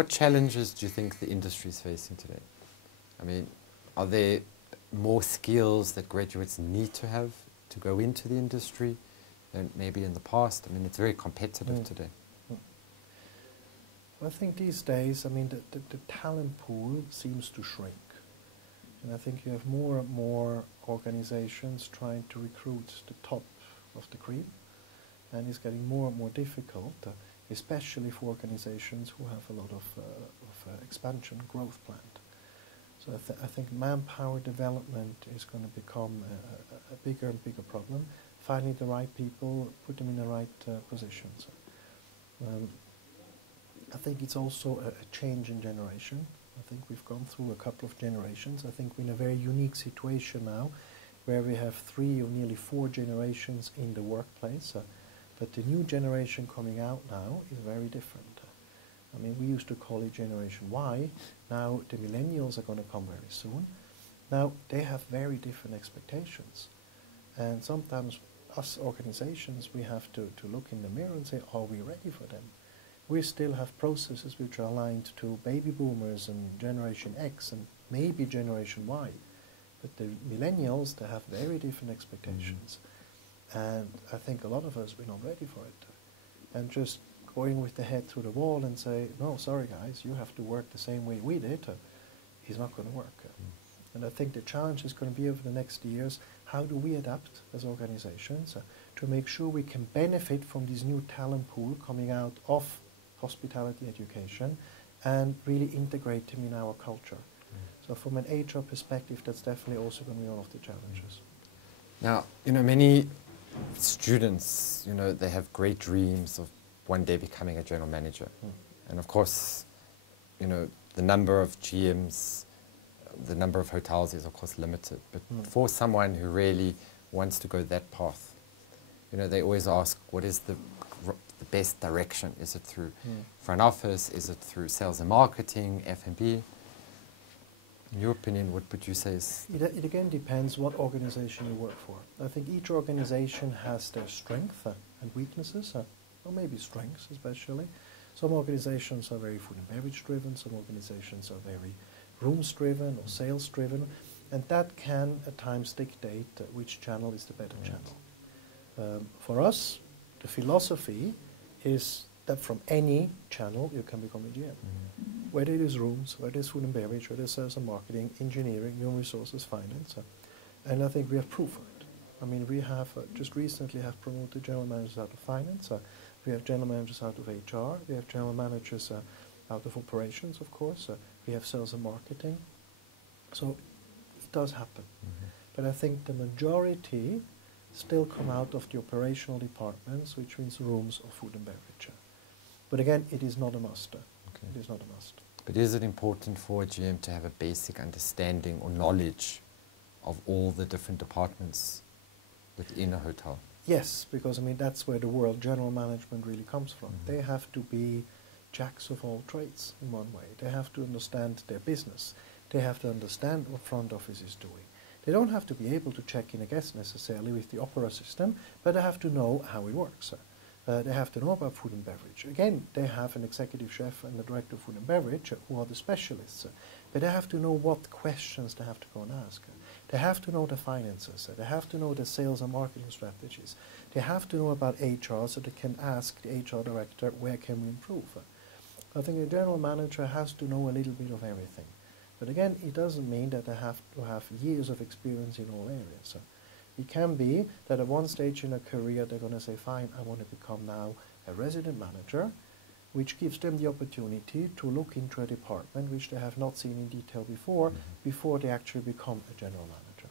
what challenges do you think the industry is facing today? I mean, are there more skills that graduates need to have to go into the industry than maybe in the past? I mean, it's very competitive today. I think these days, I mean, the talent pool seems to shrink. And I think you have more and more organizations trying to recruit the top of the cream. And it's getting more and more difficult, especially for organizations who have a lot of expansion growth planned. So I think manpower development is going to become a bigger and bigger problem. Finding the right people, put them in the right positions. I think it's also a change in generation. I think we've gone through a couple of generations. I think we're in a very unique situation now where we have 3 or nearly 4 generations in the workplace. But the new generation coming out now is very different. I mean, we used to call it Generation Y. Now the millennials are going to come very soon. Now they have very different expectations. And sometimes us organizations, we have to look in the mirror and say, are we ready for them? We still have processes which are aligned to baby boomers and Generation X and maybe Generation Y. But the millennials, they have very different expectations. And I think a lot of us, we're not ready for it. And just going with the head through the wall and say, no, sorry guys, you have to work the same way we did, is not going to work. And I think the challenge is going to be over the next years, how do we adapt as organizations to make sure we can benefit from this new talent pool coming out of hospitality education and really integrate them in our culture. So from an HR perspective, that's definitely also going to be one of the challenges. Now, you know, many students, you know, they have great dreams of one day becoming a general manager. And of course, you know, the number of GMs, the number of hotels is of course limited. But for someone who really wants to go that path, you know, they always ask, what is the best direction? Is it through front office? Is it through sales and marketing, F&B? In your opinion, what would you say is... It again depends what organization you work for. I think each organization has their strengths and weaknesses, or maybe strengths especially. Some organizations are very food and beverage driven, some organizations are very rooms driven or sales driven, and that can at times dictate which channel is the better channel. For us, the philosophy is that from any channel you can become a GM. Whether it is rooms, whether it's food and beverage, whether it's sales and marketing, engineering, human resources, finance. And I think we have proof of it. I mean, we have just recently have promoted general managers out of finance. We have general managers out of HR. We have general managers out of operations, of course. We have sales and marketing. So it does happen. But I think the majority still come out of the operational departments, which means rooms or food and beverage. But again, it is not a must. It is not a must. But is it important for a GM to have a basic understanding or knowledge of all the different departments within a hotel? Yes, because I mean that's where the word general management really comes from. They have to be jacks of all trades in one way. They have to understand their business. They have to understand what front office is doing. They don't have to be able to check in a guest necessarily with the opera system, but they have to know how it works. They have to know about food and beverage. Again, they have an executive chef and a director of food and beverage who are the specialists, but they have to know what questions they have to go and ask. They have to know the finances. They have to know the sales and marketing strategies. They have to know about HR so they can ask the HR director, where can we improve? I think a general manager has to know a little bit of everything. But again, it doesn't mean that they have to have years of experience in all areas. It can be that at one stage in a career they're going to say, fine, I want to become now a resident manager, which gives them the opportunity to look into a department which they have not seen in detail before they actually become a general manager.